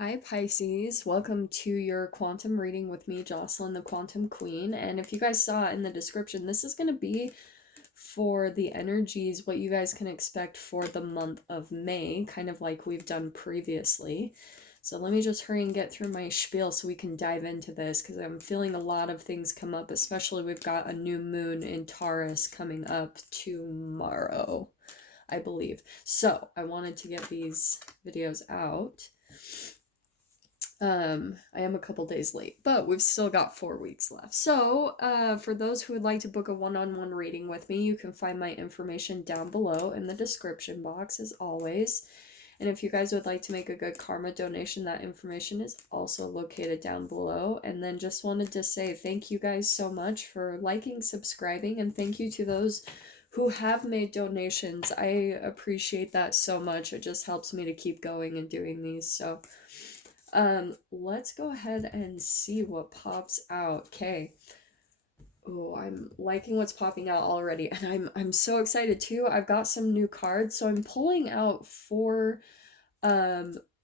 Hi Pisces, welcome to your quantum reading with me, Jocelyn, the Quantum Queen. And if you guys saw in the description, this is going to be for the energies, what you guys can expect for the month of May, kind of like we've done previously. So let me just hurry and get through my spiel so we can dive into this, because I'm feeling a lot of things come up, especially we've got a new moon in Taurus coming up tomorrow, I believe. So I wanted to get these videos out. I am a couple days late, but we've still got 4 weeks left. So, for those who would like to book a one-on-one reading with me, you can find my information down below in the description box, as always. And if you guys would like to make a good karma donation, that information is also located down below. And then just wanted to say thank you guys so much for liking, subscribing, and thank you to those who have made donations. I appreciate that so much. It just helps me to keep going and doing these. So let's go ahead and see what pops out. Okay. Oh, I'm liking what's popping out already, and I'm so excited too. I've got some new cards, so I'm pulling out 4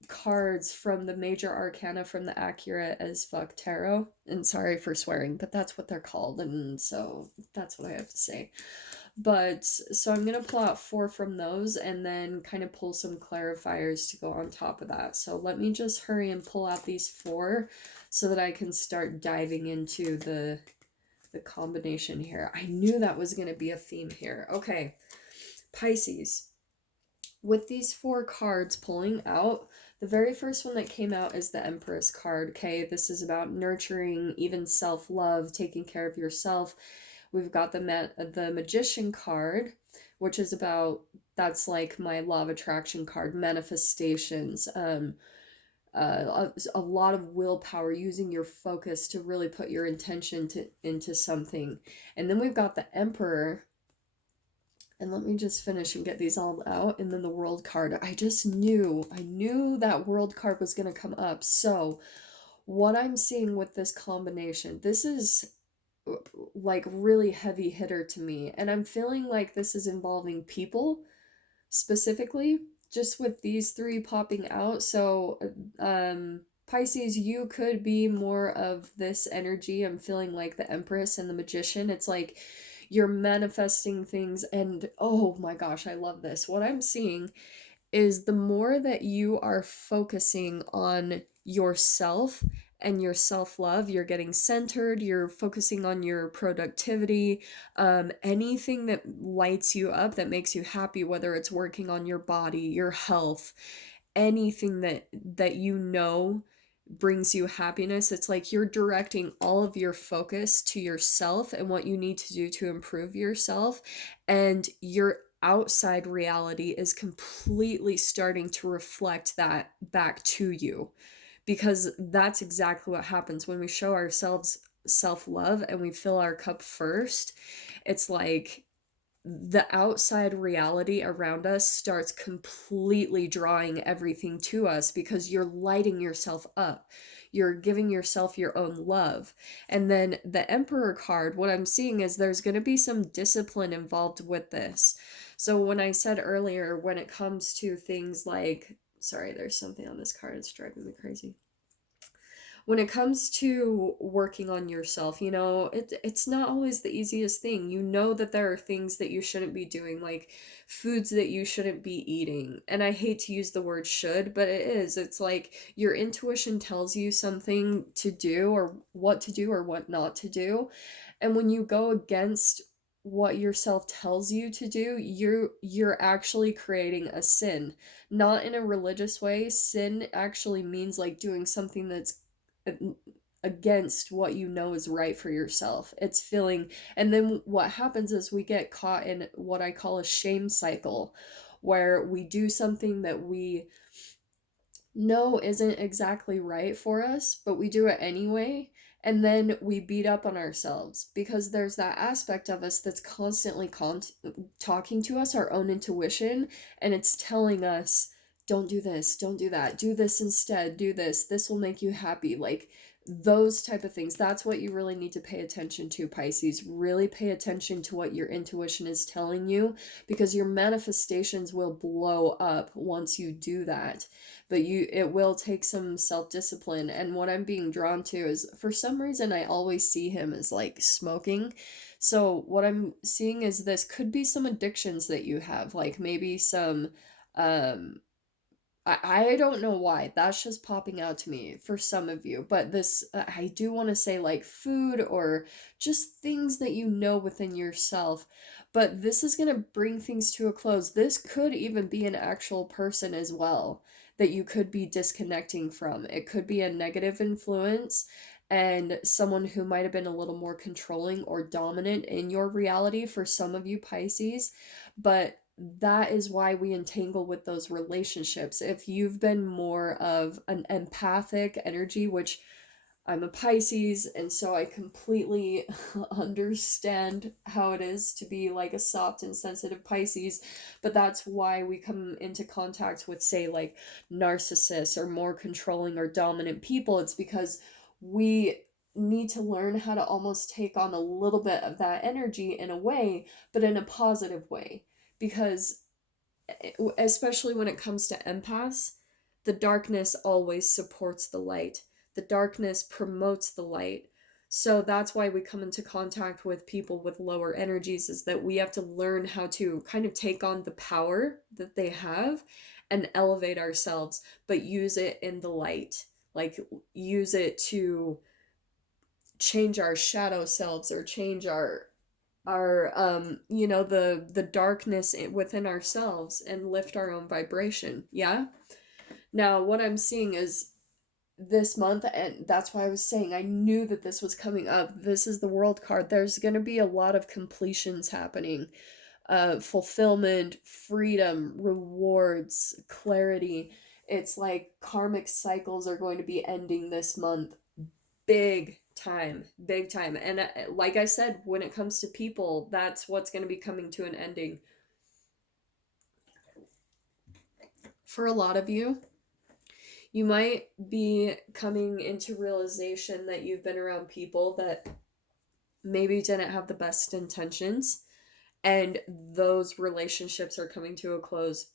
cards from the major arcana from the Accurate as Fuck Tarot. And sorry for swearing, but that's what they're called, and so that's what I have to say. But so I'm going to pull out 4 from those and then kind of pull some clarifiers to go on top of that. So let me just hurry and pull out these 4 so that I can start diving into the combination here. I knew that was going to be a theme here. Okay, Pisces. With these 4 cards pulling out, the very first one that came out is the Empress card. Okay, this is about nurturing, even self-love, taking care of yourself. We've got the Magician card, which is about, that's like my law of attraction card, manifestations, a lot of willpower, using your focus to really put your intention into something. And then we've got the Emperor, and let me just finish and get these all out. And then the World card. I knew that World card was going to come up. So what I'm seeing with this combination, this is like really heavy hitter to me, and I'm feeling like this is involving people specifically, just with these 3 popping out. So Pisces, you could be more of this energy. I'm feeling like the Empress and the Magician. It's like you're manifesting things, and oh my gosh, I love this. What I'm seeing is the more that you are focusing on yourself and your self-love, you're getting centered, you're focusing on your productivity, anything that lights you up, that makes you happy, whether it's working on your body, your health, anything that you know brings you happiness. It's like you're directing all of your focus to yourself and what you need to do to improve yourself, and your outside reality is completely starting to reflect that back to you, because that's exactly what happens when we show ourselves self-love and we fill our cup first. It's like the outside reality around us starts completely drawing everything to us, because you're lighting yourself up. You're giving yourself your own love. And then the Emperor card, what I'm seeing is there's going to be some discipline involved with this. So when I said earlier, when it comes to things like, sorry, there's something on this card that's driving me crazy. When it comes to working on yourself, it's not always the easiest thing. You know that there are things that you shouldn't be doing, like foods that you shouldn't be eating. And I hate to use the word should, but it is. It's like your intuition tells you something to do, or what to do, or what not to do. And when you go against what yourself tells you to do, you're actually creating a sin. Not in a religious way. Sin actually means like doing something that's against what you know is right for yourself. It's feeling, and then what happens is we get caught in what I call a shame cycle, where we do something that we know isn't exactly right for us, but we do it anyway. And then we beat up on ourselves, because there's that aspect of us that's constantly talking to us, our own intuition, and it's telling us, don't do this, don't do that, do this instead, do this will make you happy. Like those type of things, that's what you really need to pay attention to, Pisces. Really pay attention to what your intuition is telling you, because your manifestations will blow up once you do that. But it will take some self-discipline. And what I'm being drawn to is, for some reason, I always see him as like smoking. So what I'm seeing is this could be some addictions that you have, like maybe some um I don't know why. That's just popping out to me for some of you. But this, I do want to say like food or just things that you know within yourself. But this is going to bring things to a close. This could even be an actual person as well that you could be disconnecting from. It could be a negative influence and someone who might have been a little more controlling or dominant in your reality for some of you, Pisces. But that is why we entangle with those relationships. If you've been more of an empathic energy, which I'm a Pisces, and so I completely understand how it is to be like a soft and sensitive Pisces, but that's why we come into contact with, say, like narcissists or more controlling or dominant people. It's because we need to learn how to almost take on a little bit of that energy in a way, but in a positive way. Because especially when it comes to empaths, the darkness always supports the light. The darkness promotes the light. So that's why we come into contact with people with lower energies, is that we have to learn how to kind of take on the power that they have and elevate ourselves, but use it in the light. Like, use it to change our shadow selves or change our the darkness within ourselves and lift our own vibration. Yeah. Now what I'm seeing is this month, and that's why I was saying I knew that this was coming up. This is the World card. There's going to be a lot of completions happening, fulfillment, freedom, rewards, clarity. It's like karmic cycles are going to be ending this month. Big time, big time. And like I said, when it comes to people, that's what's going to be coming to an ending. For a lot of you, you might be coming into realization that you've been around people that maybe didn't have the best intentions, and those relationships are coming to a close.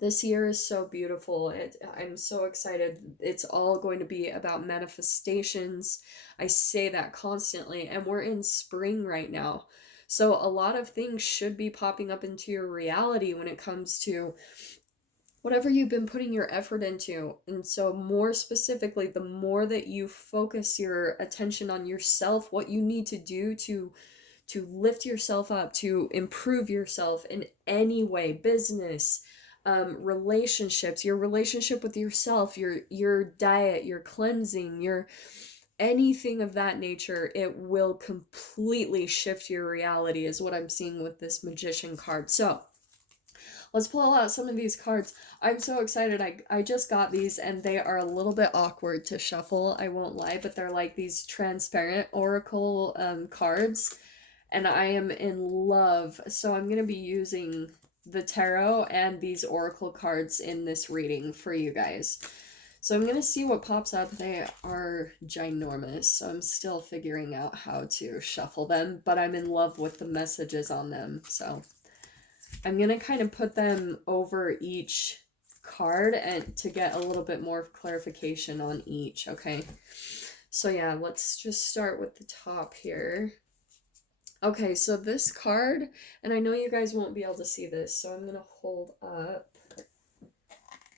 This year is so beautiful. I'm so excited. It's all going to be about manifestations. I say that constantly, and we're in spring right now. So a lot of things should be popping up into your reality when it comes to whatever you've been putting your effort into. And so more specifically, the more that you focus your attention on yourself, what you need to do to lift yourself up, to improve yourself in any way, business, relationships, your relationship with yourself, your diet, your cleansing, your anything of that nature, it will completely shift your reality, is what I'm seeing with this Magician card. So let's pull out some of these cards. I'm so excited. I just got these, and they are a little bit awkward to shuffle, I won't lie, but they're like these transparent oracle cards, and I am in love. So I'm going to be using the tarot and these oracle cards in this reading for you guys. So I'm going to see what pops up. They are ginormous, so I'm still figuring out how to shuffle them, but I'm in love with the messages on them. So I'm going to kind of put them over each card and to get a little bit more clarification on each, okay? So yeah, let's just start with the top here. Okay, so this card, and I know you guys won't be able to see this, so I'm going to hold up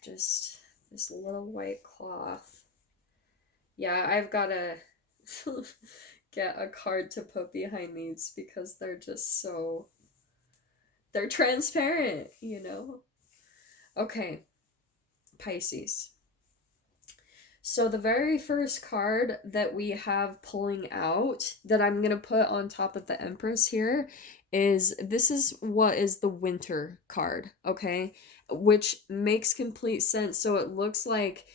just this little white cloth. Yeah, I've got to get a card to put behind these because they're just so... they're transparent, you know? Okay, Pisces. So the very first card that we have pulling out that I'm going to put on top of the Empress here is, this is what is the Winter card, okay? Which makes complete sense. So it looks like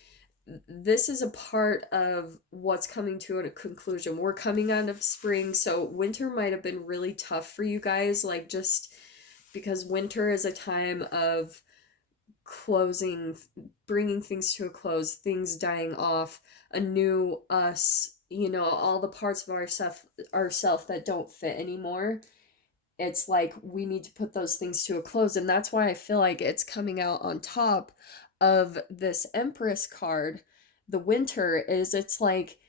this is a part of what's coming to a conclusion. We're coming out of spring, so winter might have been really tough for you guys, like just because winter is a time of closing, bringing things to a close, things dying off, a new us, you know, all the parts of ourself that don't fit anymore. It's like we need to put those things to a close, and that's why I feel like it's coming out on top of this Empress card. The Winter is, it's like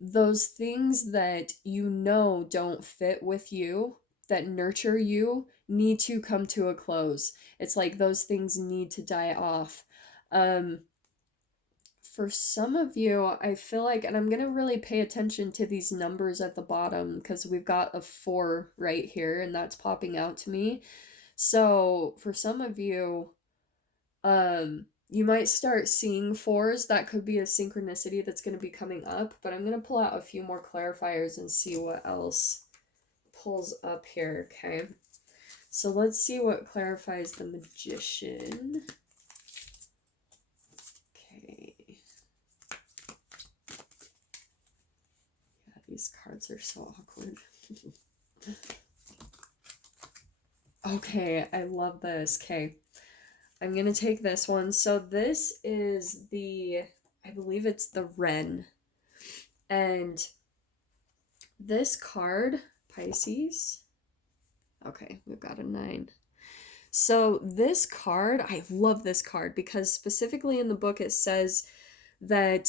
those things that you know don't fit with you, that nurture you, need to come to a close. It's like those things need to die off. For some of you, I feel like, and I'm going to really pay attention to these numbers at the bottom because we've got a 4 right here and that's popping out to me. So for some of you, you might start seeing 4s. That could be a synchronicity that's going to be coming up, but I'm going to pull out a few more clarifiers and see what else pulls up here, okay? So let's see what clarifies the Magician. Okay. Yeah, these cards are so awkward. Okay, I love this. Okay. I'm going to take this one. So this is the, I believe it's the Wren. And this card, Pisces. Okay, we've got a 9. So this card, I love this card because specifically in the book it says that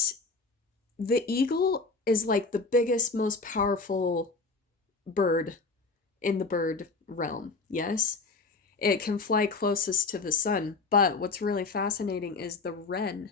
the eagle is like the biggest, most powerful bird in the bird realm. Yes? It can fly closest to the sun, but what's really fascinating is the wren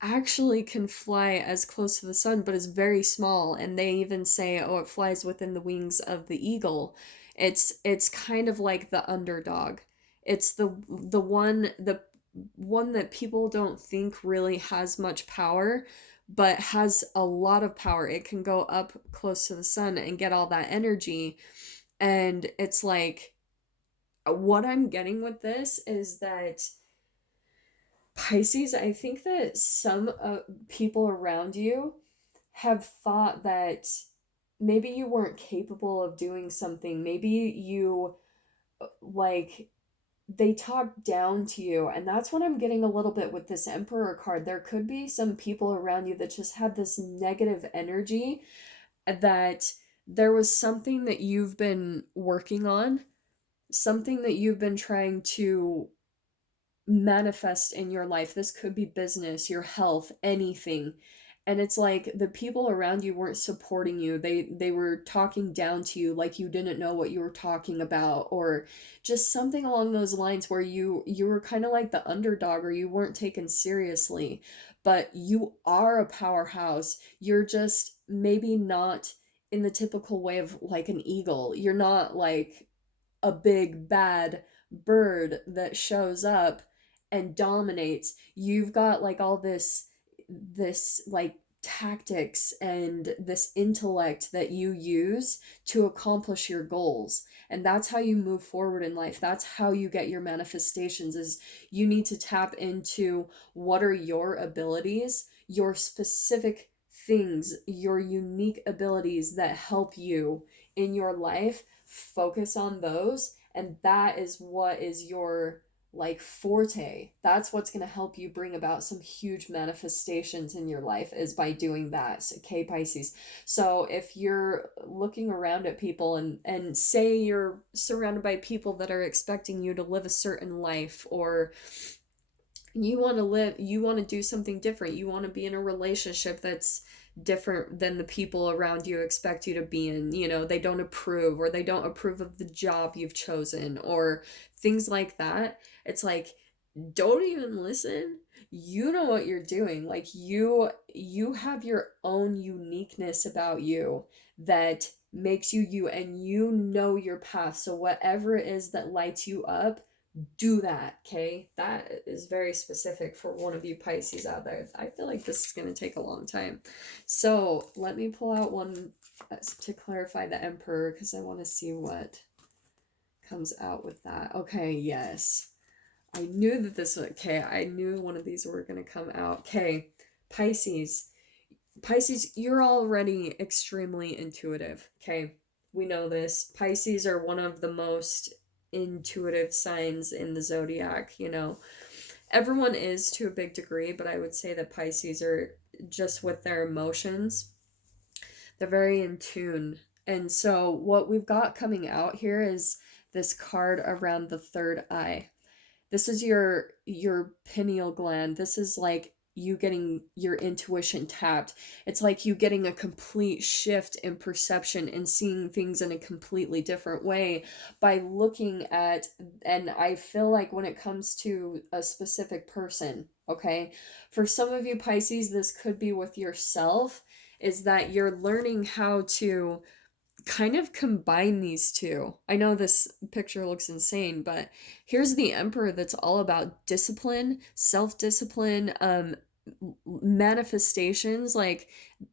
actually can fly as close to the sun, but is very small, and they even say, oh, it flies within the wings of the eagle. It's kind of like the underdog. It's the one that people don't think really has much power, but has a lot of power. It can go up close to the sun and get all that energy, and it's like, what I'm getting with this is that Pisces, I think that some people around you have thought that maybe you weren't capable of doing something. Maybe you, like, they talk down to you. And that's what I'm getting a little bit with this Emperor card. There could be some people around you that just have this negative energy, that there was something that you've been working on, something that you've been trying to manifest in your life. This could be business, your health, anything. And it's like the people around you weren't supporting you. They were talking down to you, like you didn't know what you were talking about, or just something along those lines where you were kind of like the underdog, or you weren't taken seriously. But you are a powerhouse. You're just maybe not in the typical way of like an eagle. You're not like a big bad bird that shows up and dominates. You've got like all this like tactics and this intellect that you use to accomplish your goals, and that's how you move forward in life. That's how you get your manifestations. Is you need to tap into what are your abilities, your specific things, your unique abilities that help you in your life. Focus on those, and that is what is your like forte. That's what's going to help you bring about some huge manifestations in your life, is by doing that. So, okay, Pisces. So if you're looking around at people and say you're surrounded by people that are expecting you to live a certain life, or you want to do something different, you want to be in a relationship that's different than the people around you expect you to be in, you know, they don't approve, or they don't approve of the job you've chosen, or things like that. It's like, don't even listen. You know what you're doing. Like you have your own uniqueness about you that makes you you, and you know your path. So whatever it is that lights you up, do that. Okay, that is very specific for one of you Pisces out there. I feel like this is going to take a long time, so let me pull out one to clarify the Emperor, because I want to see what comes out with that. Okay, yes, I knew that this was okay. I knew one of these were going to come out. Okay, Pisces, you're already extremely intuitive. Okay, we know this. Pisces are one of the most intuitive signs in the zodiac, you know, Everyone is to a big degree, but I would say that Pisces are just with their emotions. They're very in tune. And so what we've got coming out here is this card around the third eye. This is your pineal gland. This is like you getting your intuition tapped. It's like you getting a complete shift in perception and seeing things in a completely different way by looking at, and I feel like when it comes to a specific person, okay? For some of you Pisces, this could be with yourself, is that you're learning how to kind of combine these two. I know this picture looks insane, but here's the Emperor that's all about discipline, self-discipline, manifestations. Like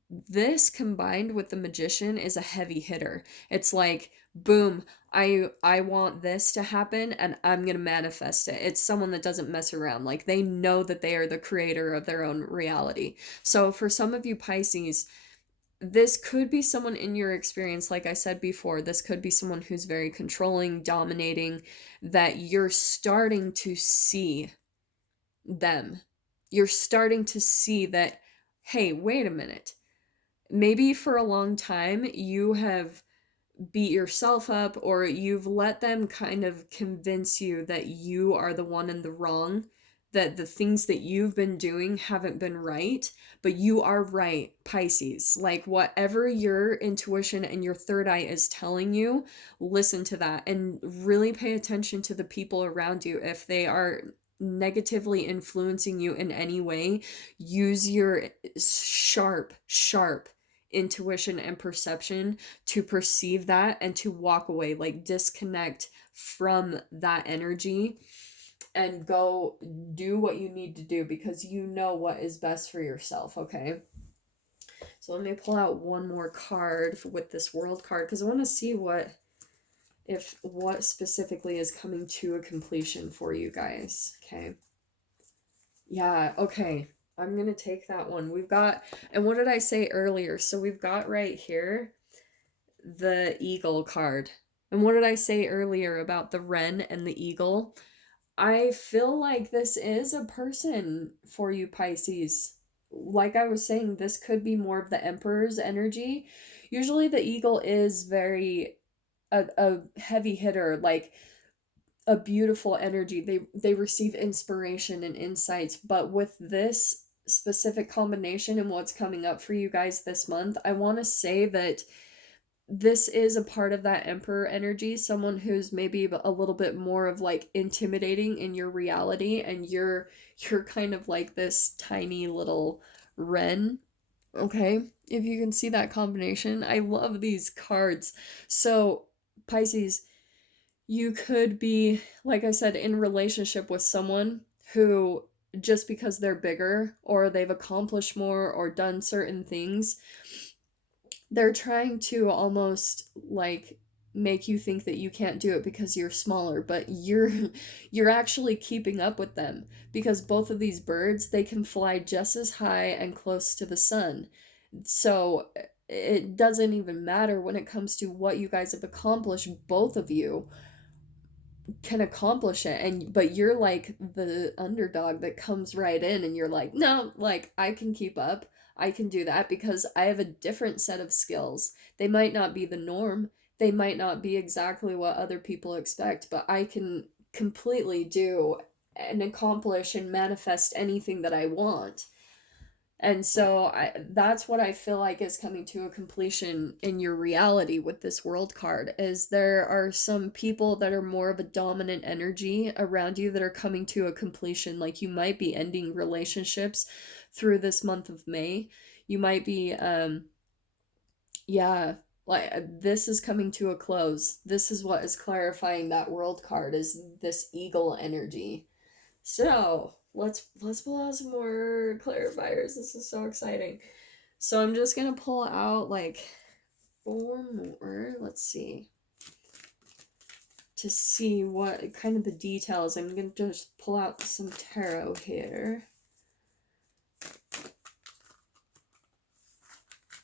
this combined with the Magician is a heavy hitter. It's like, boom, I want this to happen and I'm going to manifest it. It's someone that doesn't mess around. Like they know that they are the creator of their own reality. So for some of you Pisces, this could be someone in your experience, like I said before, this could be someone who's very controlling, dominating, that you're starting to see them. You're starting to see that, hey, wait a minute. Maybe for a long time you have beat yourself up or you've let them kind of convince you that you are the one in the wrong, that the things that you've been doing haven't been right, but you are right, Pisces. Like whatever your intuition and your third eye is telling you, listen to that and really pay attention to the people around you. If they are negatively influencing you in any way, use your sharp intuition and perception to perceive that and to walk away, like disconnect from that energy and go do what you need to do because you know what is best for yourself, okay? So let me pull out one more card with this World card because I want to see what specifically is coming to a completion for you guys, okay? Yeah, okay. I'm going to take that one. We've got, and what did I say earlier? So we've got right here the Eagle card. And what did I say earlier about the Wren and the Eagle? I feel like this is a person for you, Pisces. Like I was saying, this could be more of the Emperor's energy. Usually the Eagle is very a heavy hitter, like a beautiful energy. They receive inspiration and insights, but with this specific combination and what's coming up for you guys this month, I want to say that this is a part of that Emperor energy, someone who's maybe a little bit more of like intimidating in your reality, and you're kind of like this tiny little wren. Okay, if you can see that combination, I love these cards. So Pisces, you could be, like I said, in relationship with someone who, just because they're bigger or they've accomplished more or done certain things, they're trying to almost like make you think that you can't do it because you're smaller, but you're actually keeping up with them because both of these birds, they can fly just as high and close to the sun. So it doesn't even matter when it comes to what you guys have accomplished. Both of you can accomplish it, and but you're like the underdog that comes right in and you're like, no, like I can keep up, I can do that because I have a different set of skills. They might not be the norm, they might not be exactly what other people expect, but I can completely do and accomplish and manifest anything that I want. And so that's what I feel like is coming to a completion in your reality with this World card, is there are some people that are more of a dominant energy around you that are coming to a completion. Like you might be ending relationships through this month of May. You might be, yeah, like this is coming to a close. This is what is clarifying that World card, is this Eagle energy. So let's pull out some more clarifiers. This is so exciting. So I'm just gonna pull out like 4 more. Let's see. To see what kind of the details. I'm gonna just pull out some tarot here.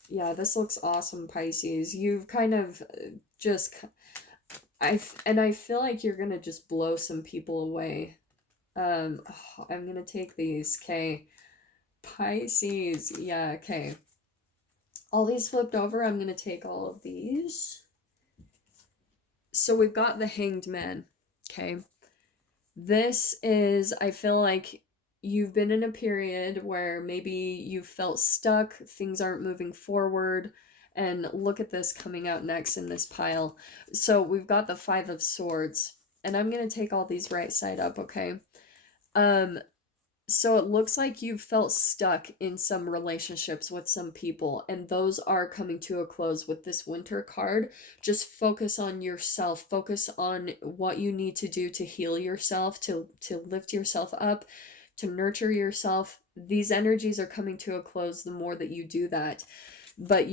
Yeah, this looks awesome, Pisces. You've kind of just I feel like you're gonna just blow some people away. I'm gonna take these. Okay. Pisces. Yeah, okay. All these flipped over. I'm gonna take all of these. So we've got the Hanged Man. Okay. This is, I feel like you've been in a period where maybe you felt stuck, things aren't moving forward, and look at this coming out next in this pile. So we've got the Five of Swords, and I'm going to take all these right side up, okay? Um, so it looks like you've felt stuck in some relationships with some people, and those are coming to a close with this Winter card. Just focus on yourself. Focus on what you need to do to heal yourself, to lift yourself up, to nurture yourself. These energies are coming to a close the more that you do that. But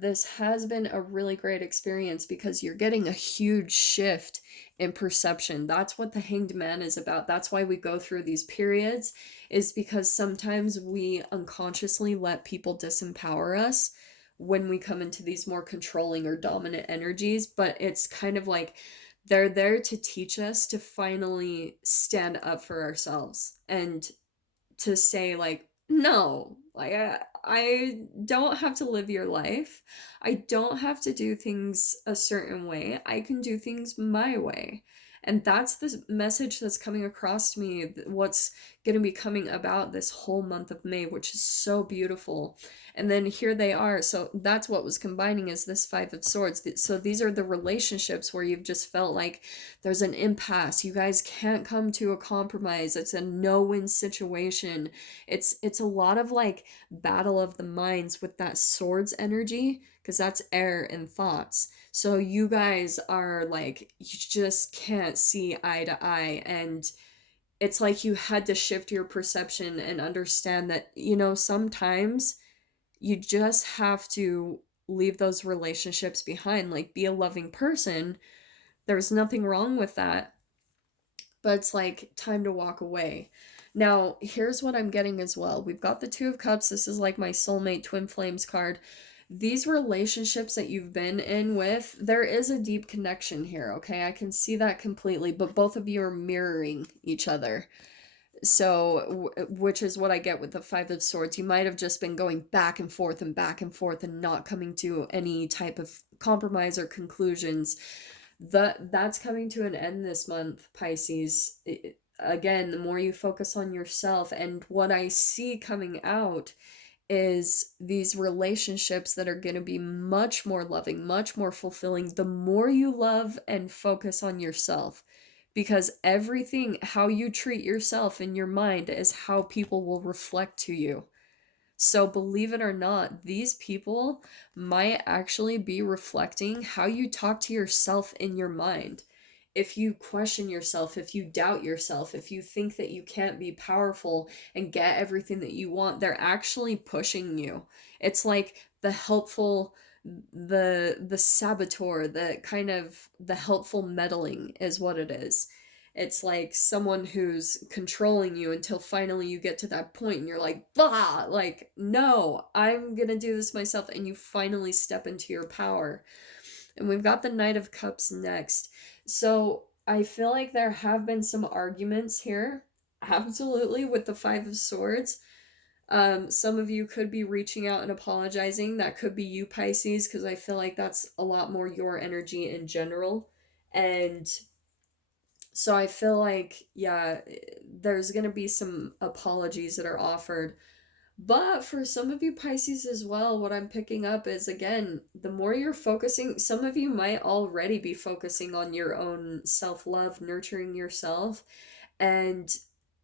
this has been a really great experience because you're getting a huge shift in perception. That's what the Hanged Man is about. That's why we go through these periods, is because sometimes we unconsciously let people disempower us when we come into these more controlling or dominant energies. But it's kind of like they're there to teach us to finally stand up for ourselves and to say, like, no, like, I don't have to live your life. I don't have to do things a certain way. I can do things my way. And that's the message that's coming across to me, what's going to be coming about this whole month of May, which is so beautiful. And then here they are. So that's what was combining, is this Five of Swords. So these are the relationships where you've just felt like there's an impasse. You guys can't come to a compromise. It's a no-win situation. It's a lot of like battle of the minds with that swords energy, because that's air and thoughts. So you guys are like, you just can't see eye to eye, and it's like you had to shift your perception and understand that, sometimes you just have to leave those relationships behind. Like, be a loving person. There's nothing wrong with that, but it's like time to walk away. Now, here's what I'm getting as well. We've got the Two of Cups. This is like my soulmate twin flames card. These relationships that you've been in with, there is a deep connection here, okay? I can see that completely, but both of you are mirroring each other. So, which is what I get with the Five of Swords. You might have just been going back and forth and back and forth and not coming to any type of compromise or conclusions. That's coming to an end this month, Pisces. Again, the more you focus on yourself, and what I see coming out is these relationships that are going to be much more loving, much more fulfilling, the more you love and focus on yourself. Because everything, how you treat yourself in your mind, is how people will reflect to you. So believe it or not, these people might actually be reflecting how you talk to yourself in your mind. If you question yourself, if you doubt yourself, if you think that you can't be powerful and get everything that you want, they're actually pushing you. It's like the helpful, the saboteur, the helpful meddling is what it is. It's like someone who's controlling you until finally you get to that point and you're like, bah, like, no, I'm gonna do this myself. And you finally step into your power. And we've got the Knight of Cups next. So I feel like there have been some arguments here, absolutely, with the Five of Swords. Some of you could be reaching out and apologizing. That could be you, Pisces, because I feel like that's a lot more your energy in general. And so I feel like, yeah, there's going to be some apologies that are offered. But for some of you Pisces as well, what I'm picking up is, again, the more you're focusing, some of you might already be focusing on your own self-love, nurturing yourself, and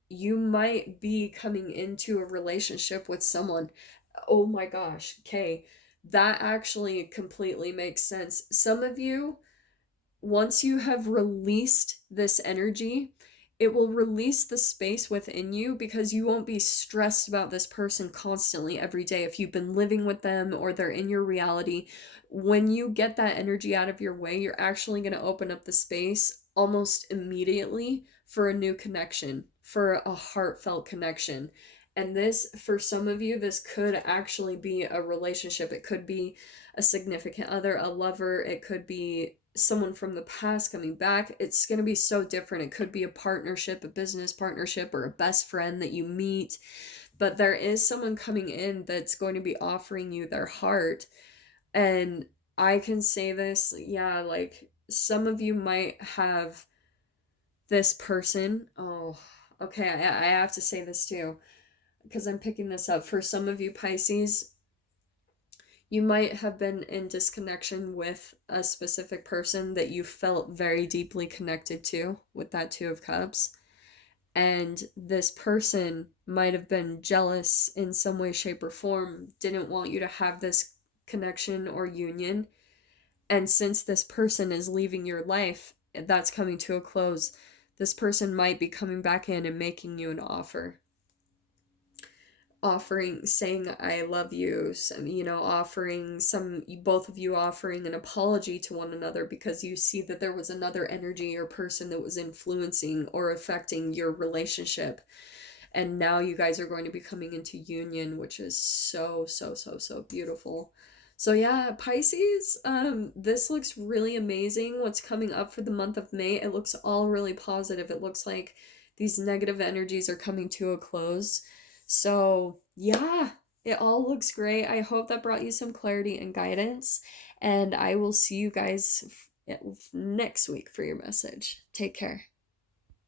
you might be coming into a relationship with someone. Oh my gosh, okay, that actually completely makes sense. Some of you, once you have released this energy, it will release the space within you, because you won't be stressed about this person constantly every day if you've been living with them or they're in your reality. When you get that energy out of your way, you're actually going to open up the space almost immediately for a new connection, for a heartfelt connection. And this, for some of you, this could actually be a relationship. It could be a significant other, a lover. It could be someone from the past coming back. It's going to be so different. It could be a partnership, a business partnership, or a best friend that you meet. But there is someone coming in that's going to be offering you their heart. And I can say this, yeah, like some of you might have this person. Oh, okay, I have to say this too, because I'm picking this up. For some of you Pisces, you might have been in disconnection with a specific person that you felt very deeply connected to with that Two of Cups. And this person might have been jealous in some way, shape, or form, didn't want you to have this connection or union. And since this person is leaving your life, that's coming to a close, this person might be coming back in and making you an offer. Offering, saying I love you, offering both of you offering an apology to one another because you see that there was another energy or person that was influencing or affecting your relationship. And now you guys are going to be coming into union, which is so, so, so, so beautiful. So yeah, Pisces, this looks really amazing. What's coming up for the month of May, it looks all really positive. It looks like these negative energies are coming to a close. So yeah, it all looks great. I hope that brought you some clarity and guidance. And I will see you guys next week for your message. Take care.